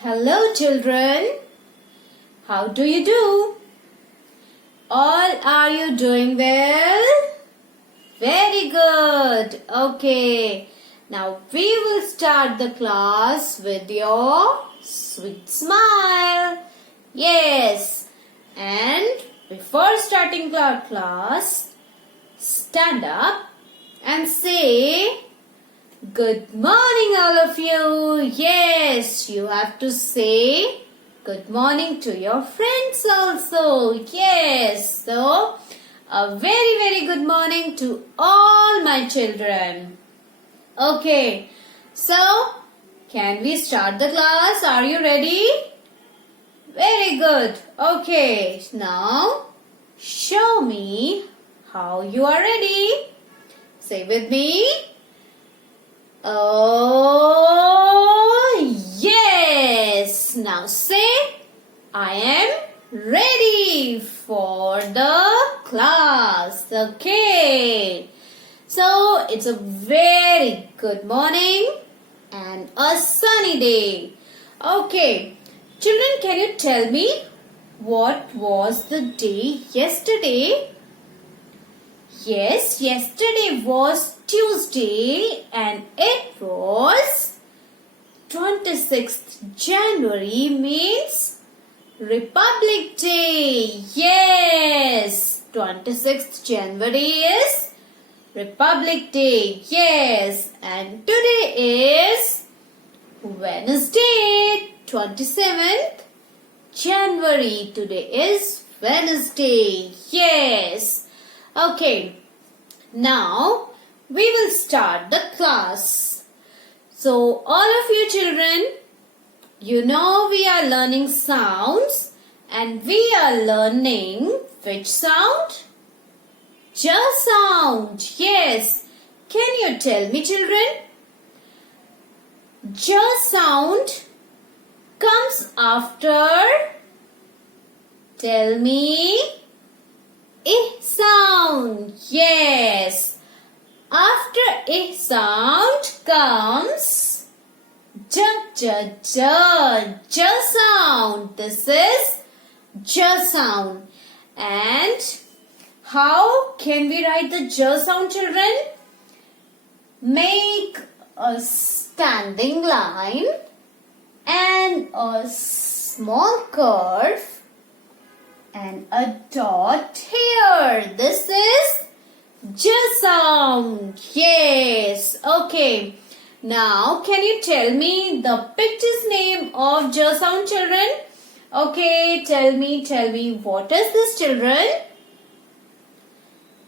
Hello children, how do you do? All are you doing well? Very good. Okay, now we will start the class with your sweet smile. Yes, and before starting our class, stand up and say good morning all of you. Yes, you have to say good morning to your friends also. Yes, so a very good morning to all my children. Okay, so can we start the class? Are you ready? Very good. Okay, now show me how you are ready. Say with me. Oh, yes. Now say, I am ready for the class. Okay. So, it's a very good morning and a sunny day. Okay. Children, can you tell me what was the day yesterday? Yes, yesterday was Tuesday and it was 26th January means Republic Day. Yes, 26th January is Republic Day. Yes, and today is Wednesday, 27th January. Today is Wednesday. Yes. Okay, now we will start the class. So all of you children, you know we are learning sounds and we are learning which sound? J sound. Yes. Can you tell me children? J sound comes after, tell me, I sound. Yes. After I sound comes J sound. This is J sound. And how can we write the J sound, children? Make a standing line and a small curve and a dot here. This is J sound. Yes. Okay. Now, can you tell me the picture's name of J sound, children? Okay, tell me. What is this, children?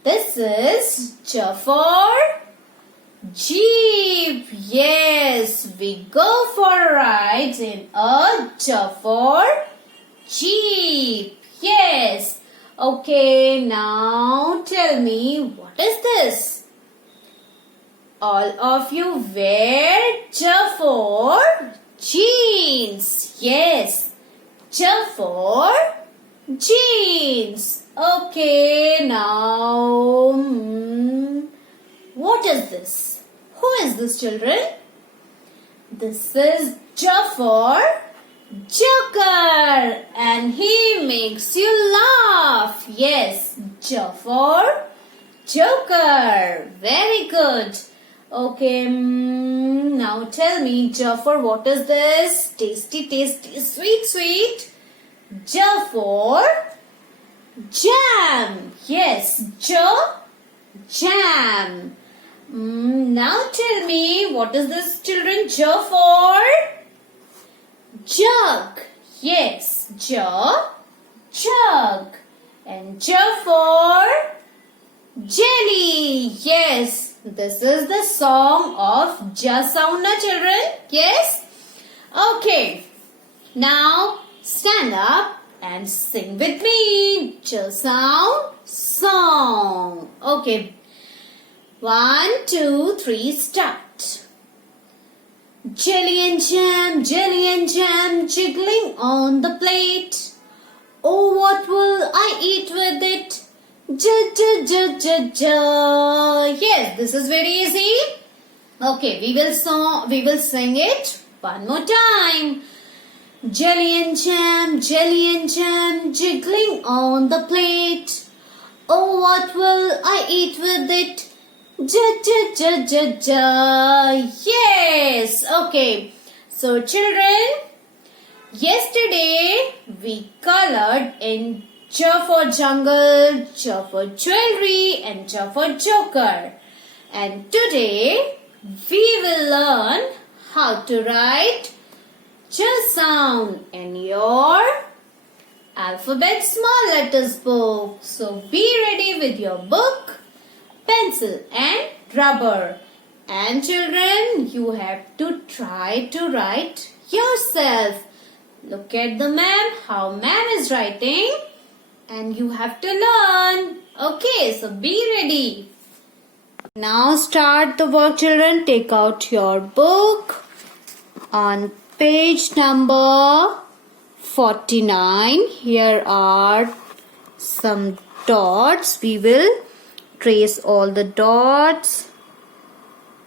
This is J for Jeep. Yes, we go for a ride in a J for Jeep. Yes. Okay, now tell me, what is this? All of you wear J for jeans. Yes, J for jeans. Okay, now, what is this? Who is this, children? This is J for Joker, and he makes you laugh. Yes, J for Joker. Very good. Okay, now tell me, J for what is this? Tasty, sweet. J for jam. Yes, jam. Now tell me, what is this, children? J for jug. Yes, jug. And J for jelly. Yes, this is the song of J sound, na children? Yes? Okay. Now stand up and sing with me. J sound song. Okay. 1, 2, 3, start. Jelly and jam, jiggling on the plate. Oh, what will I eat with it? Yes, this is very easy. Okay, we will sing it one more time. jelly and jam, jiggling on the plate. Oh, what will I eat with it? Ja. Yes. Okay. So, children, yesterday we colored in J for jungle, J for jewelry, and J for joker. And today we will learn how to write J sound in your alphabet small letters book. So be ready with your book, pencil and rubber. And children, you have to try to write yourself. Look at the ma'am, how ma'am is writing. And you have to learn. Okay, so be ready. Now start the work, children. Take out your book. On page number 49, here are some dots. We will trace all the dots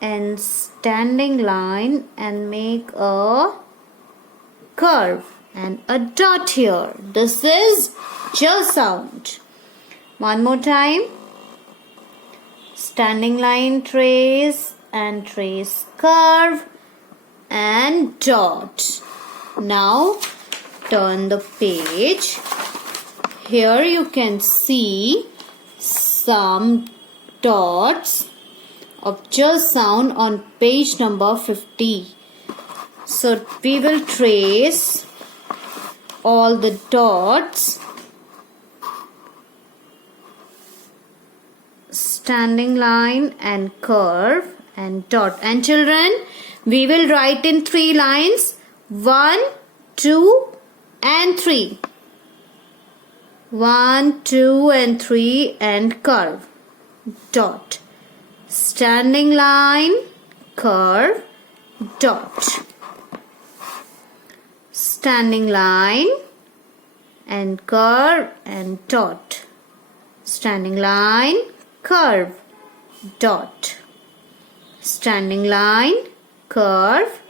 and standing line and make a curve and a dot here. This is J sound. One more time. Standing line, trace and trace curve and dot. Now turn the page. Here you can see some dots of J sound on page number 50. So we will trace all the dots, standing line and curve and dot. And children, we will write in 3 lines, 1, 2 and 3. 1, 2 and 3 and curve, dot. Standing line, curve, dot. Standing line and curve and dot. Standing line, curve, dot. Standing line, curve,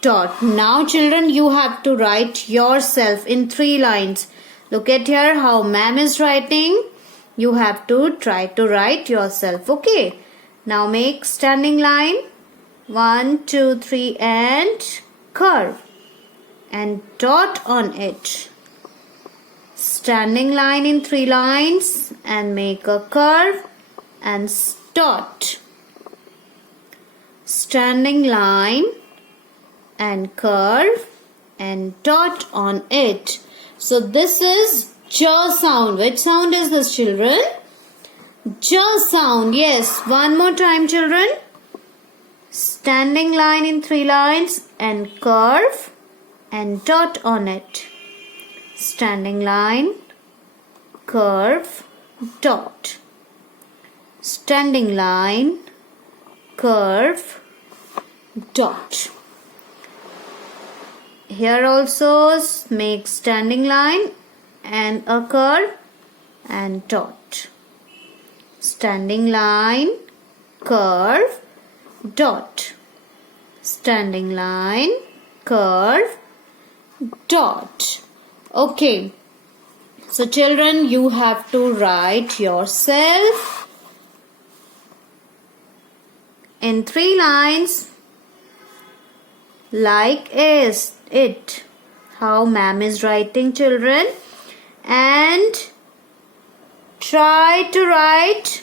dot. Now children, you have to write yourself in 3 lines. Look at here how ma'am is writing. You have to try to write yourself. Okay. Now make standing line, 1, 2, 3 and curve and dot on it. Standing line in 3 lines and make a curve and dot. Standing line and curve and dot on it. So this is J sound. Which sound is this, children? J sound. Yes. One more time, children. Standing line in 3 lines and curve and dot on it. Standing line, curve, dot. Standing line, curve, dot. Here also make standing line and a curve and dot. Standing line, curve, dot. Standing line, curve, dot. Okay. So children, you have to write yourself in 3 lines like is it. How ma'am is writing, children. And try to write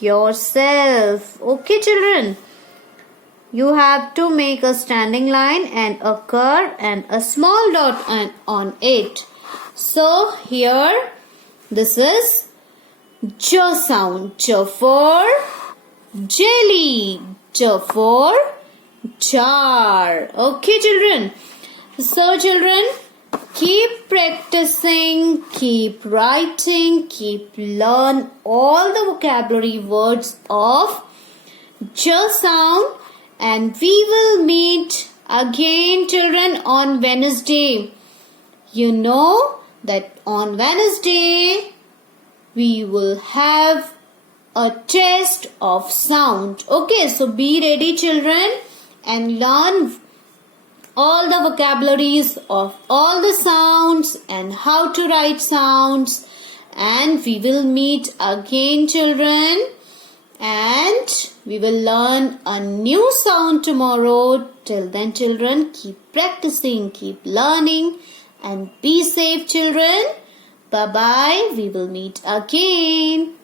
yourself. Okay, children. You have to make a standing line and a curve and a small dot on it. So here this is J sound. J for jelly. J for jar. Okay, children. So children, keep practicing, keep writing, keep learn all the vocabulary words of J sound, and we will meet again, children, on Wednesday. You know that on Wednesday we will have a test of sound. Okay, so be ready, children, and learn all the vocabularies of all the sounds and how to write sounds. And we will meet again, children. And we will learn a new sound tomorrow. Till then, children, keep practicing, keep learning, and be safe, children. Bye-bye. We will meet again.